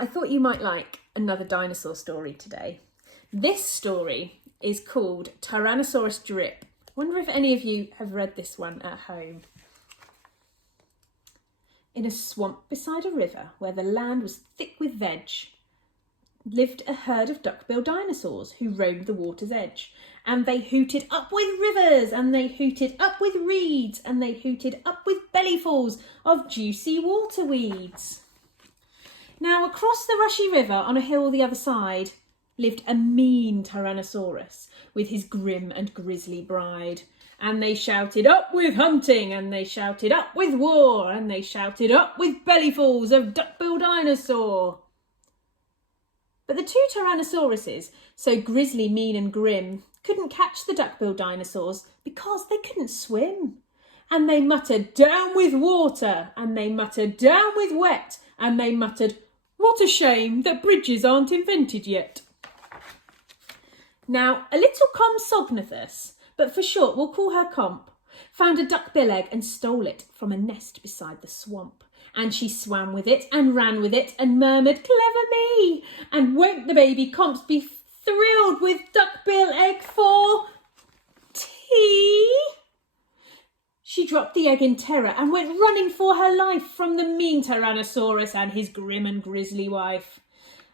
I thought you might like another dinosaur story today. This story is called Tyrannosaurus Drip. I wonder if any of you have read this one at home. In a swamp beside a river where the land was thick with veg, lived a herd of duck-billed dinosaurs who roamed the water's edge. And they hooted up with rivers, and they hooted up with reeds, and they hooted up with bellyfuls of juicy water weeds. Now, across the rushy river on a hill the other side lived a mean Tyrannosaurus with his grim and grisly bride. And they shouted up with hunting, and they shouted up with war, and they shouted up with bellyfuls of duck-billed dinosaur. But the two Tyrannosauruses, so grisly, mean and grim, couldn't catch the duck-billed dinosaurs because they couldn't swim. And they muttered, "Down with water," and they muttered, "Down with wet," and they muttered, "What a shame that bridges aren't invented yet." Now, a little Compsognathus, but for short we'll call her Comp, found a duck-bill egg and stole it from a nest beside the swamp. And she swam with it and ran with it and murmured, "Clever me!" And won't the baby Comps be thrilled with duck-bill egg for tea? She dropped the egg in terror and went running for her life from the mean Tyrannosaurus and his grim and grisly wife.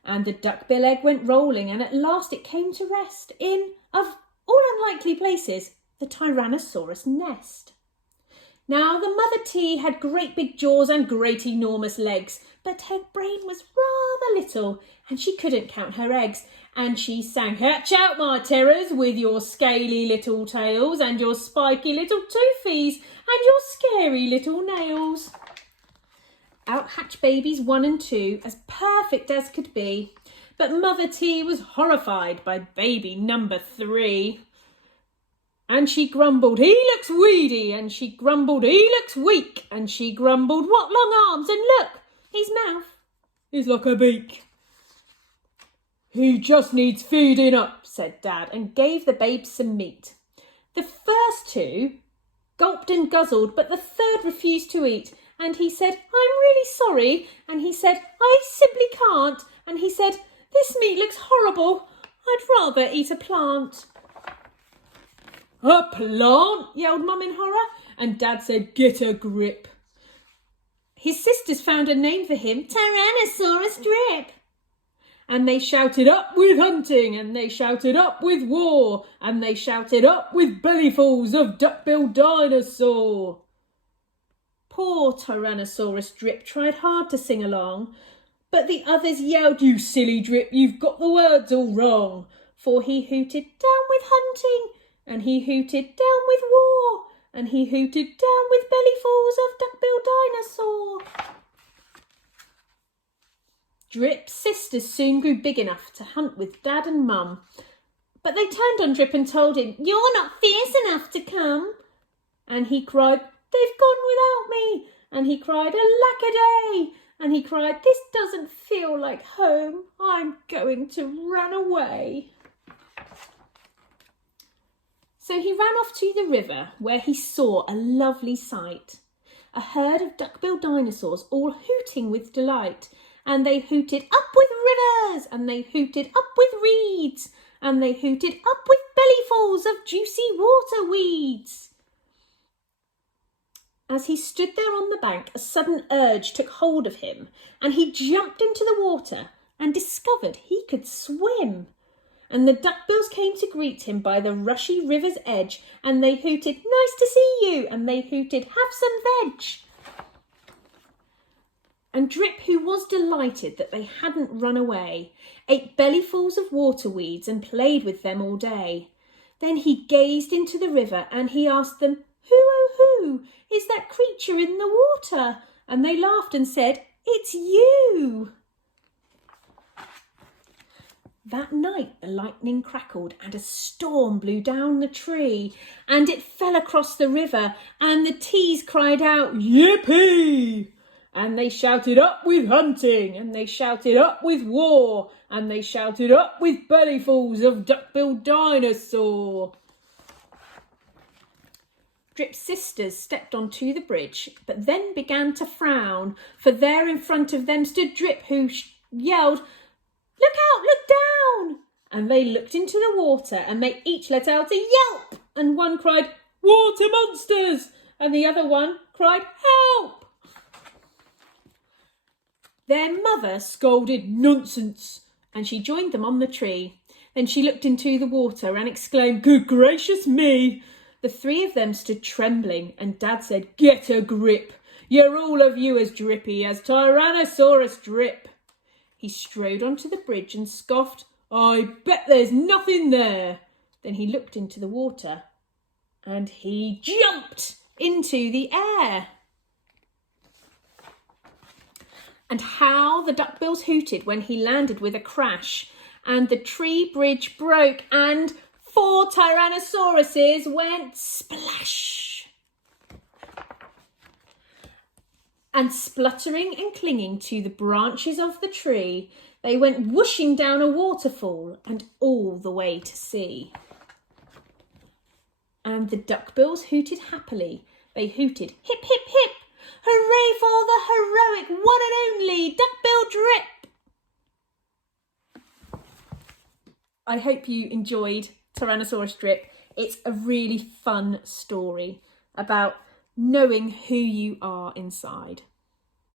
And the duck-bill egg went rolling, and at last it came to rest in, of all unlikely places, the Tyrannosaurus nest. Now, the mother T had great big jaws and great enormous legs, but her brain was rather little, and she couldn't count her eggs. And she sang, "Hatch out, my terrors, with your scaly little tails, and your spiky little toofies, and your scary little nails." Out hatched babies 1 and 2, as perfect as could be. But Mother T was horrified by baby number 3. And she grumbled, "He looks weedy," and she grumbled, "He looks weak," and she grumbled, "What long arms, and look, his mouth is like a beak." "He just needs feeding up," said Dad, and gave the babes some meat. The first 2 gulped and guzzled, but the third refused to eat. And he said, "I'm really sorry." And he said, "I simply can't." And he said, "This meat looks horrible. I'd rather eat a plant." "A plant?" yelled Mum in horror. And Dad said, "Get a grip." His sisters found a name for him, Tyrannosaurus Drip. And they shouted up with hunting, and they shouted up with war, and they shouted up with bellyfuls of duck-billed dinosaur. Poor Tyrannosaurus Drip tried hard to sing along, but the others yelled, "You silly Drip, you've got the words all wrong." For he hooted down with hunting, and he hooted down with war, and he hooted down with bellyfuls of duck-billed dinosaur. Drip's sisters soon grew big enough to hunt with Dad and Mum, but they turned on Drip and told him, "You're not fierce enough to come." And he cried, "They've gone without me." And he cried, "Alack-a-day." And he cried, "This doesn't feel like home. I'm going to run away." So he ran off to the river, where he saw a lovely sight. A herd of duck-billed dinosaurs all hooting with delight. And they hooted up with rivers, and they hooted up with reeds, and they hooted up with bellyfuls of juicy water weeds. As he stood there on the bank, a sudden urge took hold of him, and he jumped into the water and discovered he could swim. And the duckbills came to greet him by the rushy river's edge, and they hooted, "Nice to see you," and they hooted, "Have some veg." And Drip, who was delighted that they hadn't run away, ate bellyfuls of water weeds and played with them all day. Then he gazed into the river and he asked them, "Who, oh who, is that creature in the water?" And they laughed and said, "It's you." That night the lightning crackled and a storm blew down the tree, and it fell across the river, and the T's cried out, "Yippee!" And they shouted up with hunting, and they shouted up with war, and they shouted up with bellyfuls of duck-billed dinosaur. Drip's sisters stepped onto the bridge, but then began to frown, for there in front of them stood Drip, who yelled, "Look out, look down!" And they looked into the water and they each let out a yelp. And one cried, "Water monsters!" And the other one cried, "Help!" Their mother scolded, "Nonsense!" and she joined them on the tree. Then she looked into the water and exclaimed, "Good gracious me!" The three of them stood trembling and Dad said, "Get a grip. You're all of you as drippy as Tyrannosaurus drip." He strode onto the bridge and scoffed, "I bet there's nothing there." Then he looked into the water and he jumped into the air. And how the duckbills hooted when he landed with a crash, and the tree bridge broke and 4 Tyrannosauruses went splash. And spluttering and clinging to the branches of the tree, they went whooshing down a waterfall and all the way to sea. And the duckbills hooted happily. They hooted, "Hip, hip, hip! Hooray for the heroic one and only duckbill drip!" I hope you enjoyed Tyrannosaurus Drip. It's a really fun story about knowing who you are inside.